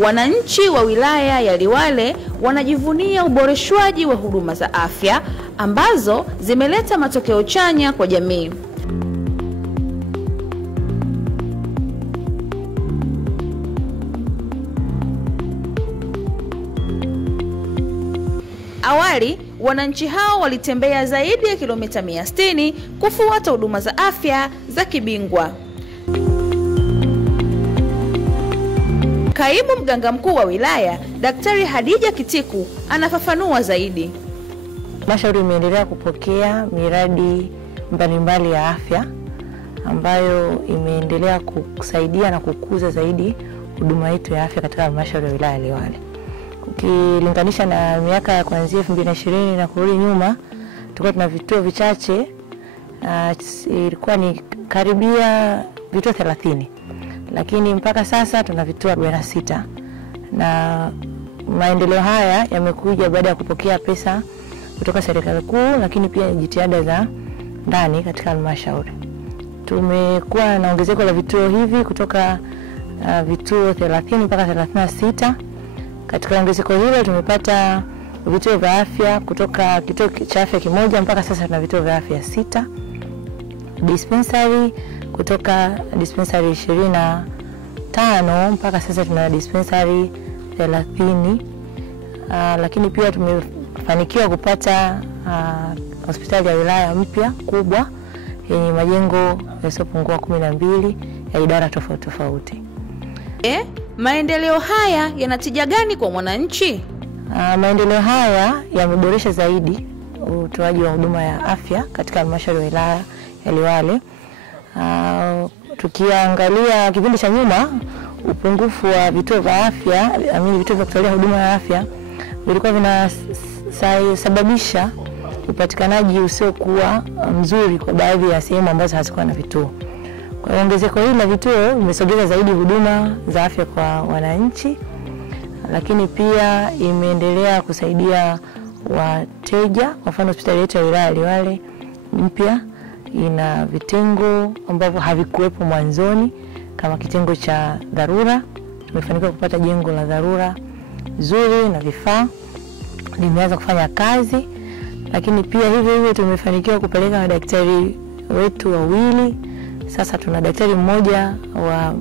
Wananchi wa wilaya ya Liwale wanajivunia uboreshwaji wa huduma za afya ambazo zimeleta matokeo chanya kwa jamii. Awali, wananchi hao walitembea zaidi ya kilomita 160 kufuata huduma za afya za kibingwa. Kaimu mganga mkuu wa wilaya, Daktari Hadija Kitiku, anafafanua zaidi. Halmashauri imeendelea kupokea miradi mbalimbali ya afya ambayo imeendelea kusaidia na kukuza zaidi huduma yetu ya afya katika halmashauri ya wilaya ya Liwale. Ukilinganisha na miaka ya kuanzia 2020 na kurudi nyuma, tulikuwa tuna vituo vichache, ilikuwa ni karibia vituo 30. Lakini mpaka sasa tuna vituo 46. Na maendeleo haya yamekuja baada ya kupokea pesa kutoka serikali kuu, lakini pia jitihada za ndani katika halmashauri. Tumekuwa na ongezeko la vituo hivi kutoka vituo 30 mpaka 36. Katika ongezeko hilo tumepata vituo vya afya kutoka kituo cha afya kimoja mpaka sasa tuna vituo vya afya 6. Dispensary kutoka dispensary 25 mpaka sasa tuna dispensary 30. Lakini pia tumefanikiwa kupata hospitali ya wilaya mpya kubwa yenye majengo yasiyopungua 12 ya idara tofauti tofauti. Maendeleo haya yanatija gani kwa mwananchi? Maendeleo haya yameboresha zaidi utoaji wa huduma ya afya katika halmashauri ya wilaya ya Liwale. Tukiangalia kipindi cha nyuma, upungufu wa vituo vya afya, vituo vya kutolea huduma ya afya vilikuwa vinasababisha upatikanaji usiokuwa mzuri kwa baadhi ya sehemu ambazo hazikuwa na vituo. Kwa ongezeko hili la vituo imesogeza zaidi huduma za afya kwa wananchi, lakini pia imeendelea kusaidia wateja. Kwa mfano hospitali yetu ya wilaya ya Liwale mpya ina vitengo ambavyo havikuwepo mwanzoni, kama kitengo cha dharura. Tumefanikiwa kupata jengo la dharura zuri na vifaa limeanza kufanya kazi, lakini pia hivyo tumefanikiwa kupeleka madaktari wetu wawili. Sasa tuna daktari mmoja wa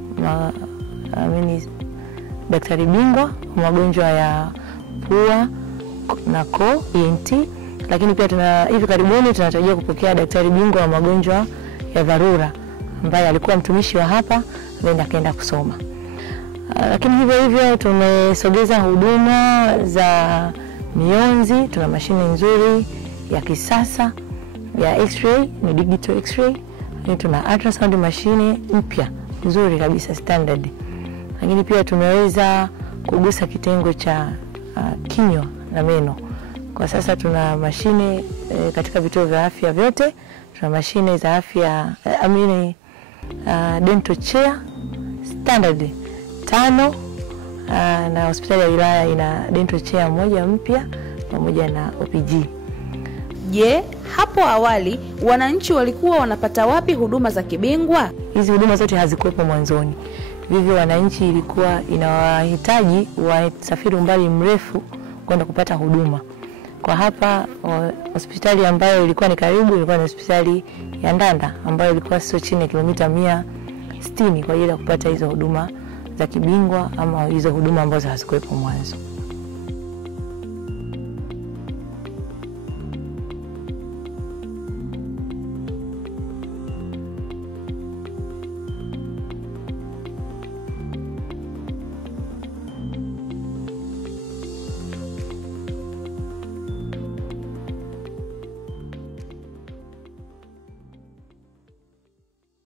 daktari bingwa wa magonjwa ya pua na koo ENT, lakini pia hivi karibuni tunatarajia kupokea daktari bingwa wa magonjwa ya dharura ambaye alikuwa mtumishi wa hapa na akaenda kusoma. Lakini hivyo tumesogeza huduma za mionzi. Tuna mashine nzuri ya kisasa ya x-ray, ni digital x-ray. Tuna ultrasound mashine mpya nzuri kabisa standard. Lakini pia tumeweza kugusa kitengo cha kinywa na meno. Kwa sasa tuna mashine katika vituo vya afya vyote. Tuna mashine za afya dental chair standard 5, na hospitali ya wilaya ina dental chair moja mpya pamoja na OPG. Hapo awali wananchi walikuwa wanapata wapi huduma za kibingwa? Hizi huduma zote hazikuwepo mwanzoni. Vivyo wananchi ilikuwa inawahitaji wasafiri umbali mrefu kwenda kupata huduma. Kwa hapa hospitali ambayo ilikuwa ni karibu ilikuwa ni hospitali ya Ndanda ambayo ilikuwa sio chini ya kilomita 160 kwa ajili ya kupata hizo huduma za kibingwa ama hizo huduma ambazo hazikuwepo mwanzo.